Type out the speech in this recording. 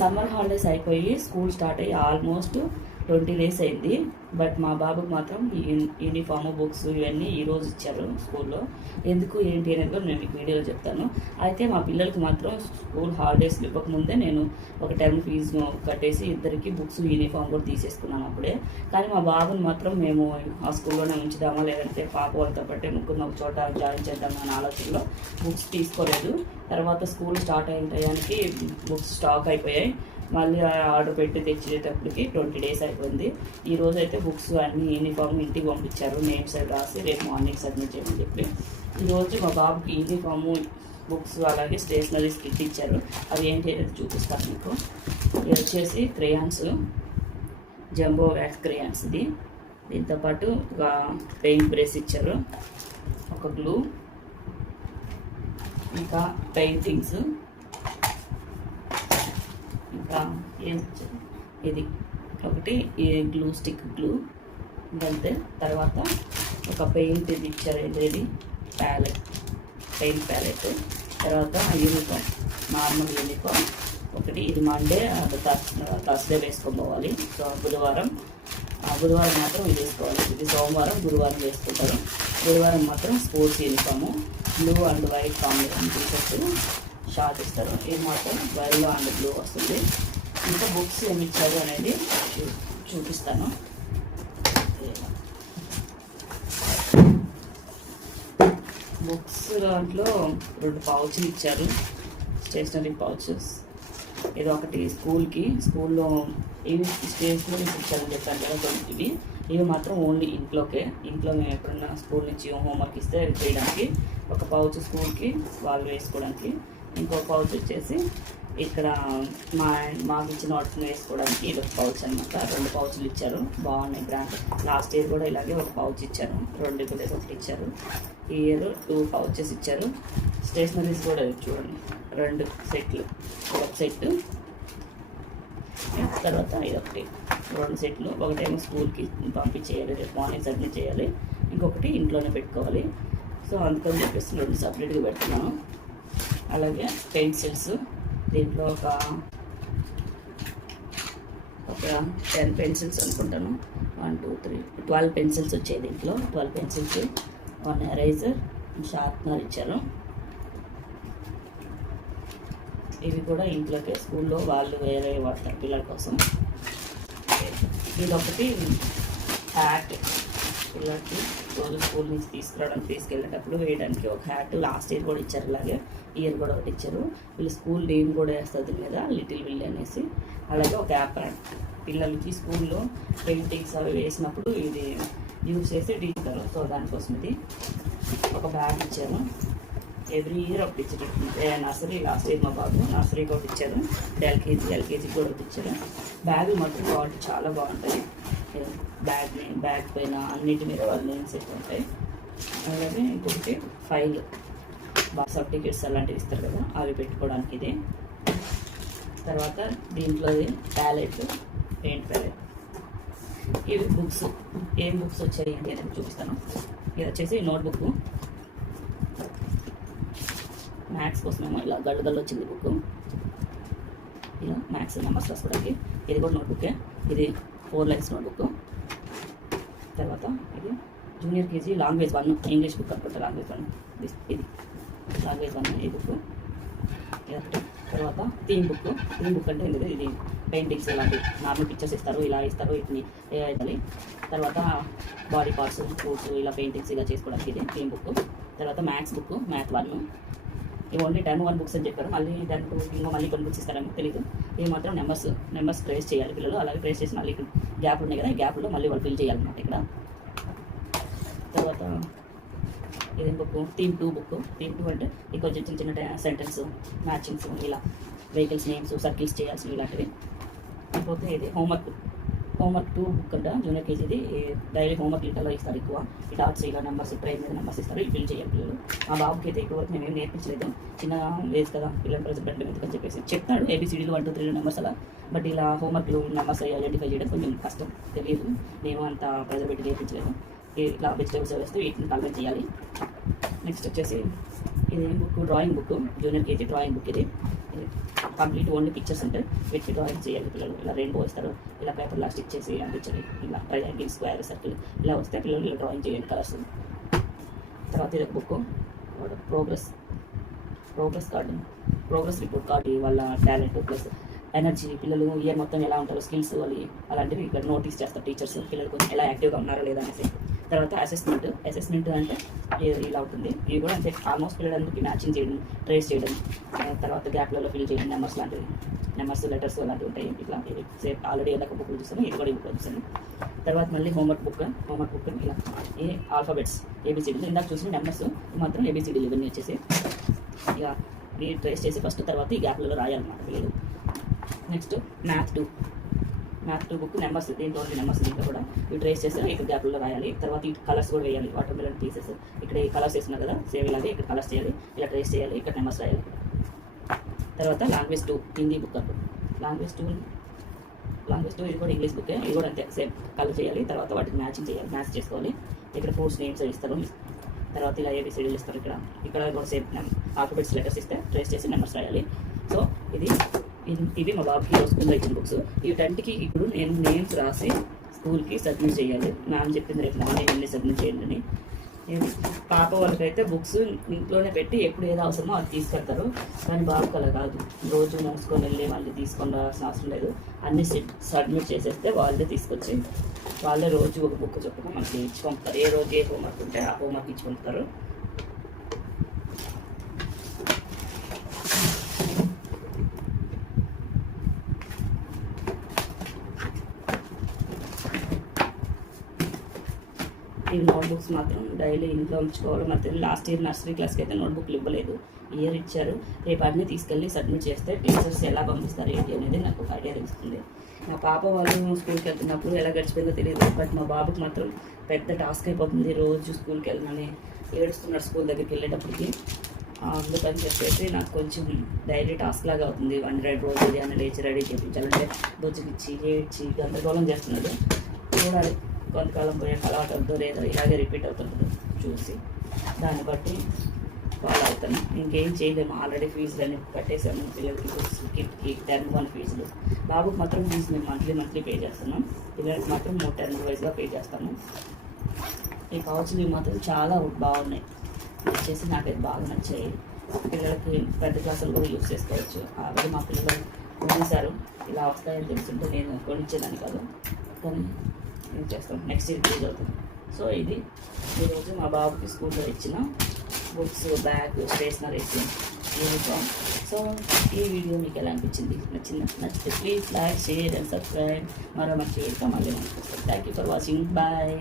Summer holidays అయిపోయి school start అయ్యి almost 20 days అయింది. బట్ మా బాబుకి మాత్రం యూనిఫామ్, బుక్స్ ఇవన్నీ ఈరోజు ఇచ్చారు స్కూల్లో. ఎందుకు ఏంటి అనేది కూడా నేను మీకు వీడియోలో చెప్తాను. అయితే మా పిల్లలకి మాత్రం స్కూల్ హాలిడేస్ ఇవ్వకముందే నేను ఒక టర్మ్ ఫీజు కట్టేసి ఇద్దరికి బుక్స్, యూనిఫామ్ కూడా తీసేసుకున్నాను అప్పుడే. కానీ మా బాబుని మాత్రం మేము ఆ స్కూల్లోనే ఉంచుదామా లేదంటే పాప వాళ్ళతో పాటే ముగ్గురు ఒక చోట జాయిన్ చేద్దామా అనే ఆలోచనలో బుక్స్ తీసుకోలేదు. తర్వాత స్కూల్ స్టార్ట్ అయిన టయానికి బుక్స్ స్టాక్ అయిపోయాయి. మళ్ళీ ఆర్డర్ పెట్టి తెచ్చేటప్పటికి 20 days అయిపోయింది. ఈరోజు అయితే బుక్స్ అన్నీ యూనిఫామ్ ఇంటికి పంపించారు. నేమ్స్ అవి రాసి రేపు మార్నింగ్ సబ్మిట్ చేయమని చెప్పి. ఈరోజు మా బాబుకి యూనిఫాము, బుక్స్ అలాగే స్టేషనరీస్ కిట్ ఇచ్చారు. అవి ఏంటి అనేది చూపిస్తాను మీకు. ఇది వచ్చేసి క్రేయాన్స్, జంబో వ్యాక్స్ క్రేయాన్స్. దీంతోపాటు ఒక పెయింట్ బ్రష్ ఇచ్చారు, ఒక గ్లూ, ఇంకా పెయింటింగ్స్, ఇంకా ఏం ఇది ఒకటి గ్లూ స్టిక్ గ్లూ ఇంకంతే. తర్వాత ఒక పెయింట్ ఇది ఇచ్చారు, ఇది ప్యాలెట్, పెయింట్ ప్యాలెట్. తర్వాత యూనిఫామ్, నార్మల్ యూనిఫామ్ ఒకటి. ఇది మండే థర్స్డే వేసుకొని పోవాలి. సో బుధవారం మాత్రం ఇది వేసుకోవాలి. ఇది సోమవారం, గురువారం వేసుకుంటారు. గురువారం మాత్రం sports uniform, blue and white combination T-shirts, short ఇస్తారు. ఇది మాత్రం వైట్ అండ్ బ్లూ వస్తుంది. ఇంకా బుక్స్ ఏమి ఇచ్చారు అనేది చూపిస్తాను. బుక్స్ దాంట్లో 2 పౌచ్లు ఇచ్చారు, స్టేషనరీ పౌచెస్. ఇది ఒకటి స్కూల్లో ఇవి స్టేషనరీ ఇచ్చారని చెప్పాను కదా. ఇవి మాత్రం ఓన్లీ ఇంట్లో మేము ఎప్పుడన్నా స్కూల్ నుంచి హోంవర్క్ ఇస్తే చేయడానికి ఒక పౌచ్, స్కూల్కి వాళ్ళు వేసుకోవడానికి. ఇంకో పౌచ్ వచ్చేసి ఇక్కడ మాకు ఇచ్చిన వాటిని వేసుకోవడానికి ఇది ఒక పౌచ్ అనమాట. 2 పౌచ్లు ఇచ్చారు, బాగున్నాయి బ్రాండ్. లాస్ట్ ఇయర్ కూడా ఇలాగే ఒక పౌచ్ ఇచ్చారు, 2 కూడా ఒకటి ఇచ్చారు. ఈ ఇయర్ 2 pouches ఇచ్చారు. స్టేషనరీస్ కూడా చూడండి, 2 సెట్లు, ఒక సెట్. తర్వాత ఇదొకటి, 2 సెట్లు. ఒకటేమో స్కూల్కి పంపించేయాలి, రేపు మార్నింగ్ సబ్మిట్ చేయాలి. ఇంకొకటి ఇంట్లోనే పెట్టుకోవాలి. సో అందుకని చెప్పేసి 2 సపరేట్గా పెడుతున్నాను. అలాగే పెన్సిల్స్, దీంట్లో ఒక 10 పెన్సిల్స్ అనుకుంటాను. 1 2 3 12 పెన్సిల్స్ వచ్చాయి దీంట్లో. 12 పెన్సిల్స్, 1 ఎరేజర్, షార్ప్నర్ ఇచ్చారు. ఇవి కూడా ఇంట్లోకే, స్కూల్లో వాళ్ళు వేరే వాడతారు పిల్లల కోసం. ఇదొకటి హ్యాట్, పిల్లలకి రోజు స్కూల్ నుంచి తీసుకెళ్ళేటప్పుడు వేయడానికి ఒక హ్యాట్. లాస్ట్ ఇయర్ కూడా ఇచ్చారు, ఇలాగే ఇయర్ కూడా ఒకటి ఇచ్చారు. వీళ్ళు స్కూల్ నేమ్ కూడా వేస్తుంది మీద, లిటిల్ విల్ అనేసి. అలాగే ఒక యాప్రాన్, పిల్లలకి స్కూల్లో పెయింటింగ్స్ అవి వేసినప్పుడు ఇది యూజ్ చేసి టీచర్, సో దానికోసం ఇది. ఒక బ్యాగ్ ఇచ్చారు, ఎవ్రీ ఇయర్ ఒకటి ఇచ్చారు. నర్సరీ లాస్ట్ ఇయర్ మా బాబు నర్సరీకి ఒకటి ఇచ్చారు, ఎల్కేజీకి కూడా ఒకటి ఇచ్చారు. బ్యాగ్ మాత్రం క్వాలిటీ చాలా బాగుంటాయి. బ్యాగ్ పైన అన్నిటి మీద వాళ్ళు నేమ్స్ ఎక్కువ ఉంటాయి. అలాగే ఇంకొకటి ఫైల్, సర్టిఫికేట్స్ అలాంటివి ఇస్తారు కదా, అవి పెట్టుకోవడానికి ఇది. తర్వాత దీంట్లో ప్యాలెట్, పెయింట్ ప్యాలెట్. ఇవి బుక్స్, ఏం బుక్స్ వచ్చాయి ఏంటి అనేది చూపిస్తాను. ఇది వచ్చేసి నోట్బుక్, మ్యాథ్స్ కోసమేమో ఇలా గళ్ళు వచ్చింది బుక్. ఇలా మ్యాథ్స్ నెంబర్స్ రాసుకోవడానికి. ఇది కూడా నోట్బుక్కే, ఇది 4 lines నోట్బుక్. తర్వాత ఇది junior KG language 1 English book అనుకుంటా, లాంగ్వేజ్ 1 ఇది లాంగ్వేజ్ 1 ఈ బుక్. తర్వాత థీమ్ బుక్ అంటే ఇది పెయింటింగ్స్, ఇలాంటి నార్మల్ పిక్చర్స్ ఇస్తారు, ఇలా ఇస్తారు, వీటిని వేయాలి. తర్వాత బాడీ పార్ట్స్, ఫ్రూట్స్, ఇలా పెయింటింగ్స్ ఇలా చేసుకోవడానికి ఇది థీమ్ బుక్. తర్వాత మ్యాథ్స్ బుక్, మ్యాథ్ 1. ఇవి ఓన్లీ టర్మ్ 1 బుక్స్ అని చెప్పారు. మళ్ళీ దానికి ఇంకా మళ్ళీ కొన్ని బుక్స్ ఇస్తారేమో తెలియదు. ఇవి మాత్రం నెంబర్స్ ట్రేస్ చేయాలి పిల్లలు. అలాగే ట్రేస్ చేసి మళ్ళీ ఇక్కడ గ్యాప్ ఉన్నాయి కదా, ఈ గ్యాప్లో మళ్ళీ వాళ్ళు ఫిల్ చేయాలన్నమాట ఇక్కడ. తర్వాత ఇదేం బుక్, థీమ్ 2 బుక్. థీమ్ 2 అంటే ఇక కొంచెం చిన్న సెంటెన్స్ మ్యాచింగ్స్, ఇలా వెహికల్స్ నేమ్స్, సర్కిల్స్ చేయాల్సి ఇలాంటివి. కాకపోతే ఇది హోంవర్క్ 2 బుక్ అంట, జూనియర్ కేజీది. డైలీ హోంవర్క్ ఇంటర్లో ఇస్తారు ఎక్కువ. ఈ డాట్స్, ఇలా నెంబర్స్, ప్రైజ్ మీద నెంబర్స్ ఇస్తారు, ఇవి ఫిల్ చేయాలి పిల్లలు. మా బాబుకి అయితే ఇప్పటివరకు మేము ఏం నేర్పించలేదు, చిన్న వేజ్ కదా పిల్లలు ప్రెసిడెంట్ ఎందుకని చెప్పేసి చెప్తాడు ABCDలు 1 2 3 నెంబర్స్ అలా. బట్ ఇలా హోంవర్క్లు నెంబర్స్ ఐడెంటిఫై చేయడం కొంచెం కష్టం, తెలియదు. నేను అంత ప్రెజర్ పెట్టి నేర్పించలేదు. ఇట్లా వెజిటేబుల్స్ వేస్తే వీటిని కన్వర్ట్ చేయాలి. నెక్స్ట్ వచ్చేసి ఇది book, drawing book, junior KG drawing book. ఇది కంప్లీట్ ఓన్లీ పిక్చర్స్ ఉంటాయి. వీటికి డ్రాయింగ్ చేయాలి పిల్లలు. ఇలా రెయిన్బో ఇస్తారు, ఇలా పేపర్లా స్టిచ్ చేసి అందించాలి. ఇలా ట్రయాంగిల్, స్క్వేర్, సర్కిల్ ఇలా వస్తే పిల్లలు ఇలా డ్రాయింగ్ చేయాలి కలర్స్. తర్వాత ఇది ఒక book progress card, progress report card, వాళ్ళ టాలెంట్ ప్లస్ ఎనర్జీ, పిల్లలు ఇయర్ మొత్తం ఎలా ఉంటారో స్కిల్స్ వాళ్ళు అలాంటివి ఇక్కడ నోటీస్ చేస్తారు టీచర్స్, పిల్లలు కొంచెం ఎలా యాక్టివ్గా ఉన్నారో లేదా అనేసి. తర్వాత అసెస్మెంట్ అంటే ఇలా ఉంటుంది. ఇది కూడా అంటే ఆల్మోస్ట్ పిల్లలందరికీ మ్యాచింగ్ చేయడం, ట్రేస్ చేయడం, తర్వాత గ్యాప్లలో ఫిల్ చేయడం, నెంబర్స్ లాంటివి, నెంబర్స్ లెటర్స్ అలాంటివి ఉంటాయి. ఇట్లా ఇది సేమ్ ఆల్రెడీ ఎలా బుక్ చూసాను, ఇది కూడా ఈ బుక్ చూసాను. తర్వాత మళ్ళీ హోంవర్క్ బుక్ ఇలా ఆల్ఫాబెట్స్ ఏబిసిడీలు ఇందాక చూసిన నెంబర్స్ మాత్రం ఏబిసిడీలు ఇవన్నీ వచ్చేసి ఇక ఈ ట్రేస్ చేసి ఫస్ట్ తర్వాత ఈ గ్యాప్లలో రాయాలన్నమాట పిల్లలు. Next math two book numbers, దీంట్లో నెంబర్స్ దీంట్లో కూడా ఇవి ట్రేస్ చేస్తే ఇక్కడ గ్యాప్లలో రాయాలి. తర్వాత ఈ కలర్స్ కూడా వేయాలి, వాటర్ మిలన్ పీసెస్ ఇక్కడ ఈ కలర్స్ వేస్తున్నారు కదా సేమ్ ఇలాగే ఇక్కడ కలర్స్ చేయాలి, ఇలా ట్రేస్ చేయాలి, ఇక్కడ నెంబర్స్ రాయాలి. తర్వాత లాంగ్వేజ్ 2 హిందీ బుక్ అంటూ లాంగ్వేజ్ టూ ఇది కూడా ఇంగ్లీష్ బుక్కే, ఇది కూడా అంతే సేమ్ కలర్ చేయాలి. తర్వాత వాటికి మ్యాచింగ్ చేయాలి, మ్యాచ్ చేసుకోవాలి. ఇక్కడ ఫోర్స్ నేమ్స్ ఇస్తారు, తర్వాత ఇలా ఏబిసిడీలు ఇస్తారు. ఇక్కడ కూడా సేమ్ ఆల్ఫాబెట్స్ లెటర్స్ ఇస్తే ట్రేస్ చేసి నెంబర్స్ రాయాలి. సో ఇవి మా బాబుకి స్కూల్లో ఇచ్చిన బుక్స్. ఈ 10కి ఇప్పుడు నేను నేమ్స్ రాసి స్కూల్కి సబ్మిట్ చేయాలి. మ్యామ్ చెప్పింది రేపు మార్నింగ్ వెళ్ళి సబ్మిట్ చేయండి అని. పాప వాళ్ళకైతే బుక్స్ ఇంట్లోనే పెట్టి ఎప్పుడు ఏదో అవసరమో అది తీసుకెళ్తారు, కానీ బాబుకి అలా కాదు. రోజు మోసుకొని వెళ్ళి మళ్ళీ తీసుకొని రావాల్సిన అవసరం లేదు. అన్నీ సబ్మిట్ చేసేస్తే వాళ్ళే తీసుకొచ్చి వాళ్ళే రోజు ఒక బుక్ చొప్పున మనకి ఇచ్చి పంపుతారు. ఏ రోజు ఏ హోంవర్క్ ఉంటే ఆ హోంవర్క్ ఇచ్చి పంపుతారు. ఈ నోట్బుక్స్ మాత్రం డైలీ ఇంట్లో ఉంచుకోవడం. మరి లాస్ట్ ఇయర్ నర్సరీ క్లాస్కి అయితే నోట్బుక్లు ఇవ్వలేదు, ఇయర్ ఇచ్చారు. రేపు అన్నీ తీసుకెళ్ళి సబ్మిట్ చేస్తే టీచర్స్ ఎలా పంపిస్తారు ఏంటి అనేది నాకు ఒక ఐడియా తెలుస్తుంది. మా పాప వాళ్ళు స్కూల్కి వెళ్తున్నప్పుడు ఎలా గడిచిపోయిందో తెలియదు, బట్ మా బాబుకి మాత్రం పెద్ద టాస్క్ అయిపోతుంది. రోజు స్కూల్కి వెళ్ళమని ఏడుస్తున్నాడు స్కూల్ దగ్గరికి వెళ్ళేటప్పటికి. అందుకని చెప్పేసి నాకు కొంచెం డైలీ టాస్క్ లాగా అవుతుంది. 100 రోజు అని లేచి రెడీ చేయించాలంటే బొజ్జుకిచ్చి ఏడ్చి గందరగోళం చేస్తున్నాడు. చూడాలి కొంతకాలం పోయే అలవాటు అవుతుందో లేదో, ఇలాగే రిపీట్ అవుతుంటుందో చూసి దాన్ని బట్టి ఫాలో అవుతాను. ఇంకేం చేయలేము, ఆల్రెడీ ఫీజులన్నీ కట్టేసాము పిల్లలకి, బుక్స్, కిట్కి, టర్మ్ 1 ఫీజులు. బాబుకి మాత్రం ఫీజు మేము మంత్లీ పే చేస్తున్నాం, పిల్లలకి మాత్రం 3 టర్మ్ వైజ్గా పే చేస్తాము. ఈ పౌచ్లు మాత్రం చాలా బాగున్నాయి, వచ్చేసి నాకైతే బాగా నచ్చాయి. పిల్లలకి పెద్ద క్లాసులు కూడా యూజ్ చేసుకోవచ్చు. ఆల్రెడీ మా పిల్లలు కొనేసారు, ఇలా వస్తాయని తెలుసుంటే నేను కొనిచ్చేదాన్ని కాదు, కానీ ఏం చేస్తాం నెక్స్ట్ ఇయర్ యూజ్ అవుతుంది. సో ఇది ఈరోజు మా బాబుకి స్కూల్లో ఇచ్చిన books, bag, stationeries, uniform. So ఈ వీడియో మీకు ఎలా అనిపించింది? నచ్చితే please like, share and subscribe. మరో మంచి వీడియోతో మళ్ళీ మనకు వస్తాం. Thank you for watching. Bye.